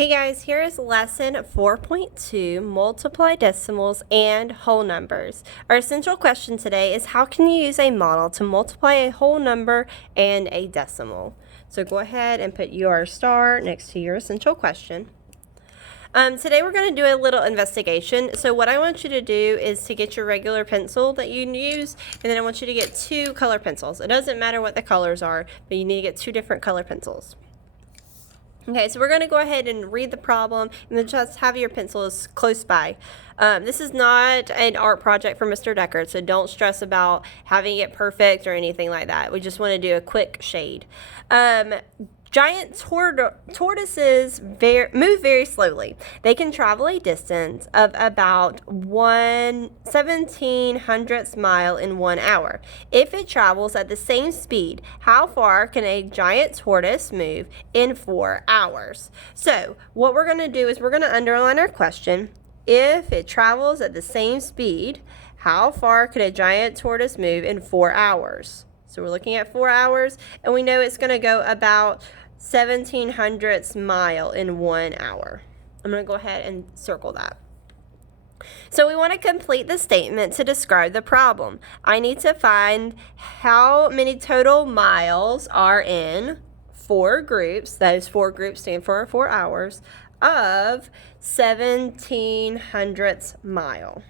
Hey guys, here is lesson 4.2, multiply decimals and whole numbers. Our essential question today is how can you use a model to multiply a whole number and a decimal? So go ahead and put your star next to your essential question. Today we're going to do a little investigation. So what I want you to do is to get your regular pencil that you use, and then I want you to get two color pencils. It doesn't matter what the colors are, but you need to get two different color pencils. Okay, so we're going to go ahead and read the problem and then just have your pencils close by. This is not an art project for Mr. Decker, so don't stress about having it perfect or anything like that. We just want to do a quick shade. Giant tortoises move very slowly. They can travel a distance of about 1/1700th mile in 1 hour. If it travels at the same speed, how far can a giant tortoise move in 4 hours? So what we're going to do is we're going to underline our question. If it travels at the same speed, how far could a giant tortoise move in 4 hours? So we're looking at 4 hours, and we know it's going to go about 1/1700th mile in 1 hour. I'm going to go ahead and circle that. So we want to complete the statement to describe the problem. I need to find how many total miles are in 4 groups, those 4 groups stand for 4 hours, of 1/1700th mile.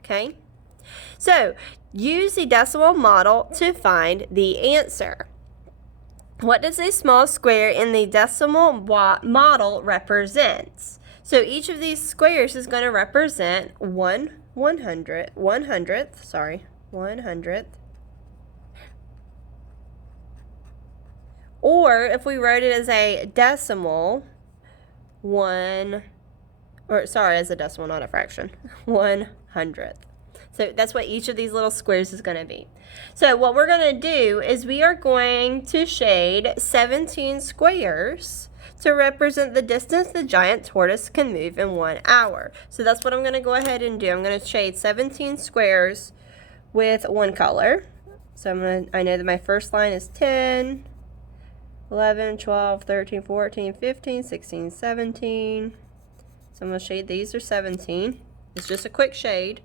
Okay? So use the decimal model to find the answer. What does a small square in the decimal model represent? So each of these squares is going to represent 1/100th. Or if we wrote it as a decimal, as a decimal, not a fraction, 1/100th. So that's what each of these little squares is going to be. So what we're going to do is we are going to shade 17 squares to represent the distance the giant tortoise can move in 1 hour. So that's what I'm going to go ahead and do. I'm going to shade 17 squares with one color. So I know that my first line is 10, 11, 12, 13, 14, 15, 16, 17. So I'm going to shade these are 17. It's just a quick shade.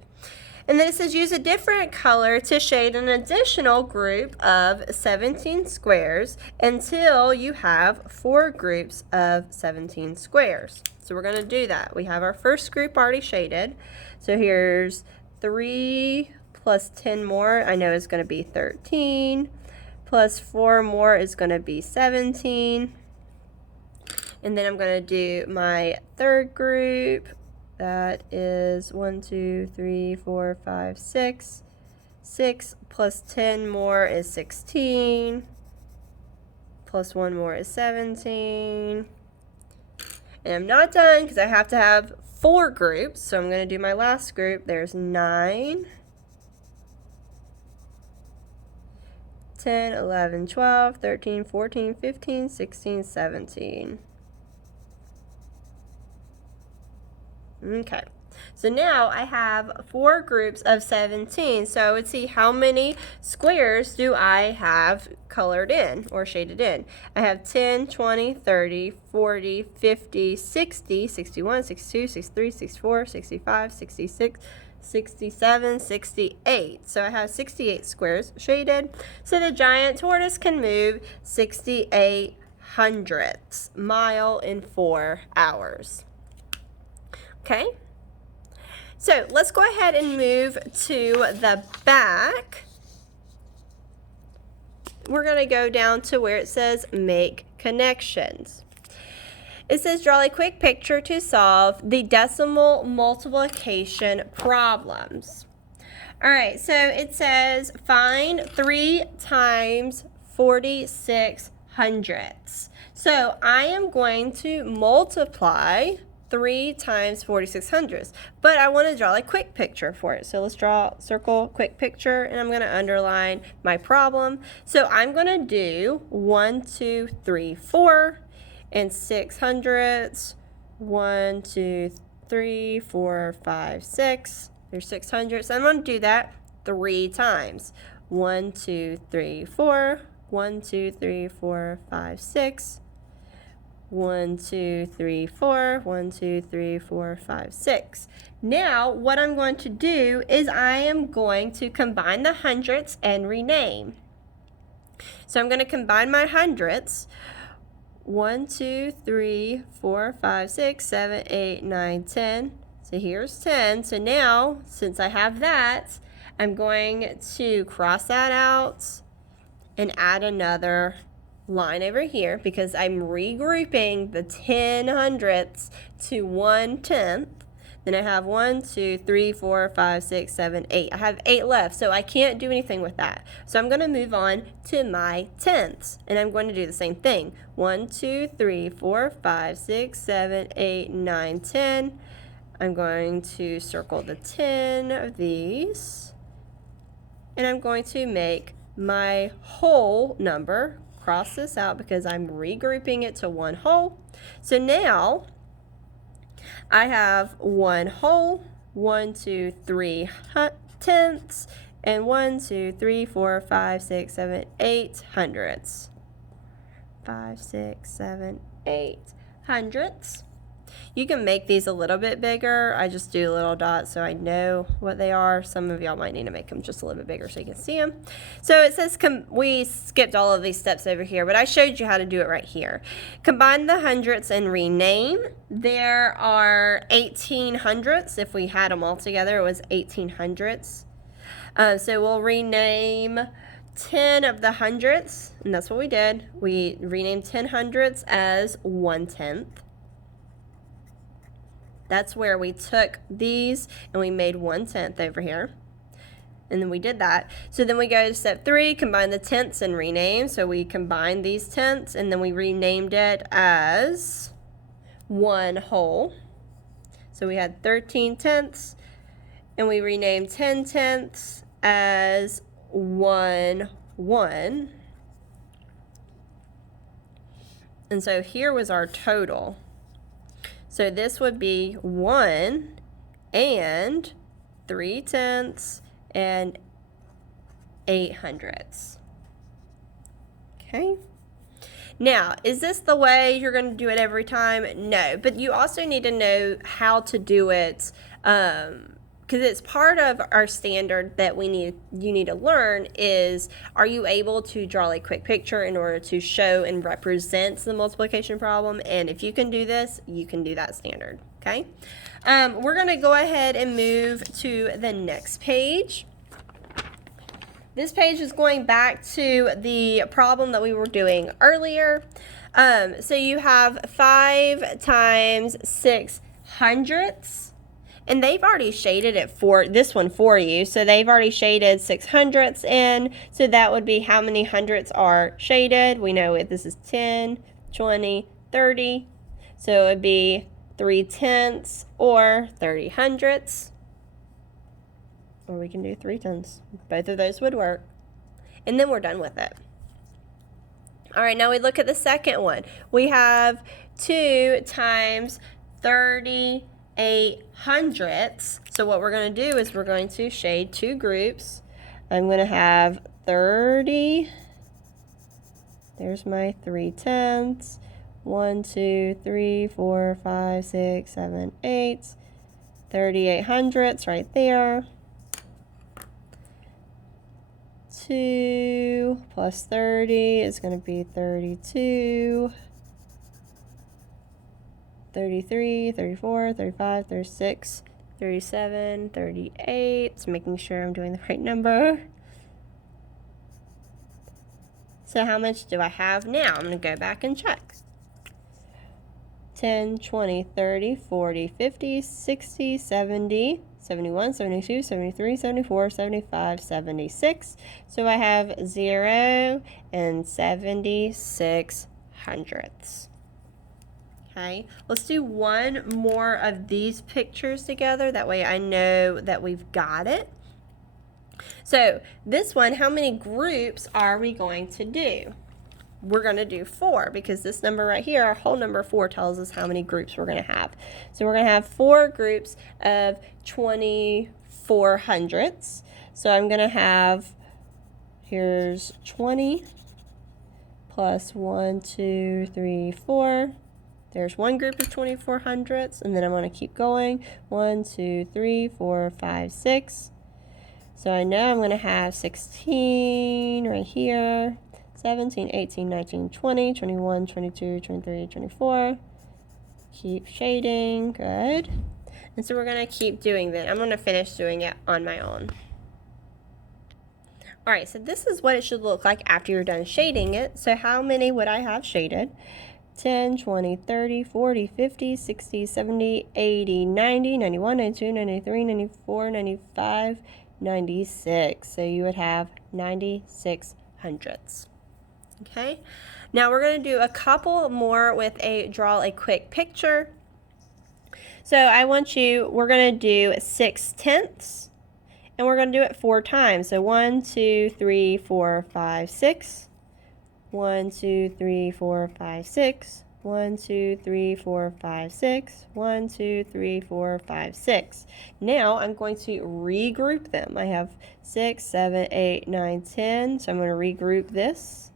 And then it says use a different color to shade an additional group of 17 squares until you have 4 groups of 17 squares. So we're going to do that. We have our first group already shaded. So here's 3 plus 10 more. I know is going to be 13. Plus 4 more is going to be 17. And then I'm going to do my third group. That is 1, 2, 3, 4, 5, 6. 6 plus 10 more is 16. Plus 1 more is 17. And I'm not done because I have to have 4 groups. So I'm going to do my last group. There's 9, 10, 11, 12, 13, 14, 15, 16, 17. Okay, so now I have 4 groups of 17, so I would see how many squares do I have colored in or shaded in. I have 10, 20, 30, 40, 50, 60, 61, 62, 63, 64, 65, 66, 67, 68. So I have 68 squares shaded. So the giant tortoise can move 68/100ths mile in 4 hours. Okay, so let's go ahead and move to the back. We're going to go down to where it says make connections. It says draw a quick picture to solve the decimal multiplication problems. All right, so it says find 3 times 46/100ths. So I am going to multiply 3 times 46/100ths, but I want to draw a quick picture for it. So let's circle quick picture, and I'm going to underline my problem. So I'm going to do 1, 2, 3, 4, and 6/100ths. 1, 2, 3, 4, 5, 6. There's 6/100ths. I'm going to do that 3 times. 1, 2, 3, 4. 1, 2, 3, 4, 5, 6. 1, 2, 3, 4, 1, 2, 3, 4, 5, 6. Now, what I'm going to do is I am going to combine the hundredths and rename. So I'm going to combine my hundredths. 1, 2, 3, 4, 5, 6, 7, 8, 9, 10. So here's 10. So now, since I have that, I'm going to cross that out and add another line over here because I'm regrouping the 10 hundredths to 1/10. Then I have 1, 2, 3, 4, 5, 6, 7, 8. I have 8 left, so I can't do anything with that. So I'm going to move on to my tenths, and I'm going to do the same thing. 1, 2, 3, 4, 5, 6, 7, 8, 9, 10. I'm going to circle the 10 of these, and I'm going to make my whole number. Cross this out because I'm regrouping it to one whole. So now I have one whole, 1, 2, 3 tenths, and 1, 2, 3, 4, 5, 6, 7, 8 hundredths. 5, 6, 7, 8 hundredths. You can make these a little bit bigger. I just do little dots so I know what they are. Some of y'all might need to make them just a little bit bigger so you can see them. So it says we skipped all of these steps over here, but I showed you how to do it right here. Combine the hundredths and rename. There are 18 hundredths. If we had them all together, it was 18 hundredths. So we'll rename 10 of the hundredths, and that's what we did. We renamed 10 hundredths as 1/10. That's where we took these and we made 1/10 over here. And then we did that. So then we go to step 3, combine the tenths and rename. So we combined these tenths and then we renamed it as 1 whole. So we had 13 tenths and we renamed 10 tenths as 1/1. And so here was our total. So this would be 1 and 3 tenths and 8 hundredths. Okay. Now, is this the way you're going to do it every time? No, but you also need to know how to do it because it's part of our standard that you need to learn is, are you able to draw a quick picture in order to show and represent the multiplication problem? And if you can do this, you can do that standard, okay? We're going to go ahead and move to the next page. This page is going back to the problem that we were doing earlier. So you have 5 times 6 hundredths. And they've already shaded it for this one for you. So they've already shaded 6 hundredths in. So that would be how many hundredths are shaded. We know this is 10, 20, 30. So it would be 3 tenths or 30 hundredths. Or we can do 3 tenths. Both of those would work. And then we're done with it. All right, now we look at the second one. We have 2 times 38 hundredths. So what we're going to do is we're going to shade 2 groups. I'm going to have 30. There's my 3 tenths. 1, 2, 3, 4, 5, 6, 7, 8. 38 hundredths right there. 2 plus 30 is going to be 32. 33, 34, 35, 36, 37, 38. Just making sure I'm doing the right number. So how much do I have now? I'm going to go back and check. 10, 20, 30, 40, 50, 60, 70, 71, 72, 73, 74, 75, 76. So I have 0 and 76 hundredths. Okay, let's do one more of these pictures together. That way I know that we've got it. So this one, how many groups are we going to do? We're going to do 4 because this number right here, our whole number 4, tells us how many groups we're going to have. So we're going to have 4 groups of 24 hundredths. So I'm going to have, here's 20 plus 1, 2, 3, 4. There's one group of 24 hundredths, and then I'm going to keep going. 1, 2, 3, 4, 5, 6. So I know I'm going to have 16 right here, 17, 18, 19, 20, 21, 22, 23, 24. Keep shading, good. And so we're going to keep doing that. I'm going to finish doing it on my own. All right, so this is what it should look like after you're done shading it. So how many would I have shaded? 10, 20, 30, 40, 50, 60, 70, 80, 90, 91, 92, 93, 94, 95, 96. So you would have 96 hundredths. Okay, now we're going to do a couple more with draw a quick picture. So we're going to do 6/10, and we're going to do it 4 times. So 1, 2, 3, 4, 5, 6. 1, 2, 3, 4, 5, 6. 1, 2, 3, 4, 5, 6. 1, 2, 3, 4, 5, 6. Now I'm going to regroup them. I have 6, 7, 8, 9, 10. So I'm going to regroup this.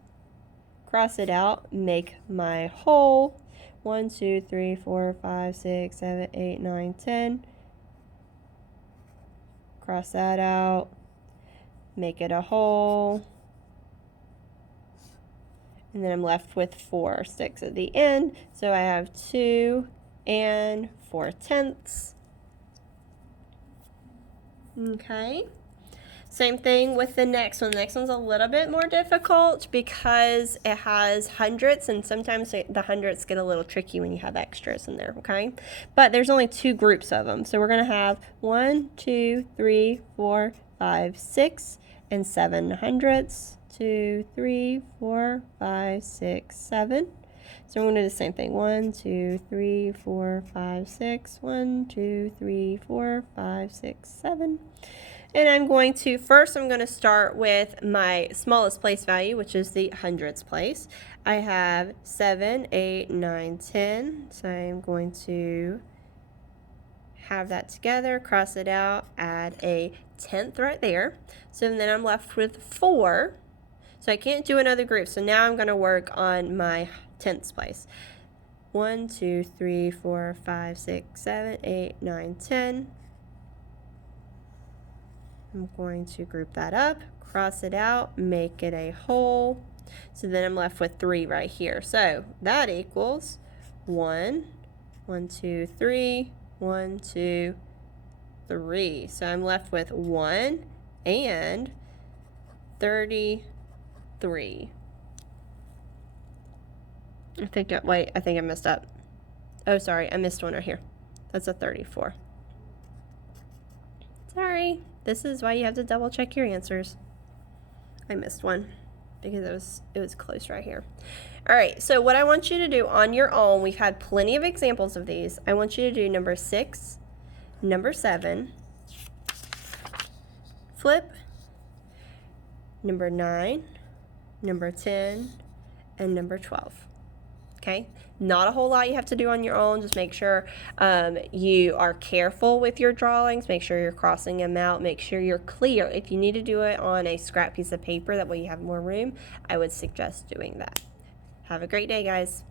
Cross it out, make my hole. 1, 2, 3, 4, 5, 6, 7, 8, 9, 10. Cross that out, make it a hole. And then I'm left with 4 sticks at the end. So I have 2 and 4/10. Okay. Same thing with the next one. The next one's a little bit more difficult because it has hundredths, and sometimes the hundredths get a little tricky when you have extras in there, okay? But there's only 2 groups of them. So we're going to have 1, 2, 3, 4, 5, 6, and 7 hundredths. 2, 3, 4, 5, 6, 7. So we're going to do the same thing. 1, 2, 3, 4, 5, 6. 1, 2, 3, 4, 5, 6, 7. And I'm going to start with my smallest place value, which is the hundredths place. I have 7, 8, 9, 10. So I'm going to have that together, cross it out, add a 10th right there. So then I'm left with 4. So I can't do another group. So now I'm going to work on my 10ths place. 1, 2, 3, 4, 5, 6, 7, 8, 9, 10. I'm going to group that up, cross it out, make it a hole. So then I'm left with 3 right here. So that equals 1, 1, 2, 3, 1, 2, 3. So I'm left with 1 and 33. I think I messed up. Oh, sorry, I missed one right here. That's a 34. Sorry. This is why you have to double check your answers. I missed one because it was close right here. All right, so what I want you to do on your own, we've had plenty of examples of these. I want you to do number 6, number 7, flip, number 9, number 10, and number 12. Okay, not a whole lot you have to do on your own. Just make sure you are careful with your drawings. Make sure you're crossing them out. Make sure you're clear. If you need to do it on a scrap piece of paper, that way you have more room, I would suggest doing that. Have a great day, guys.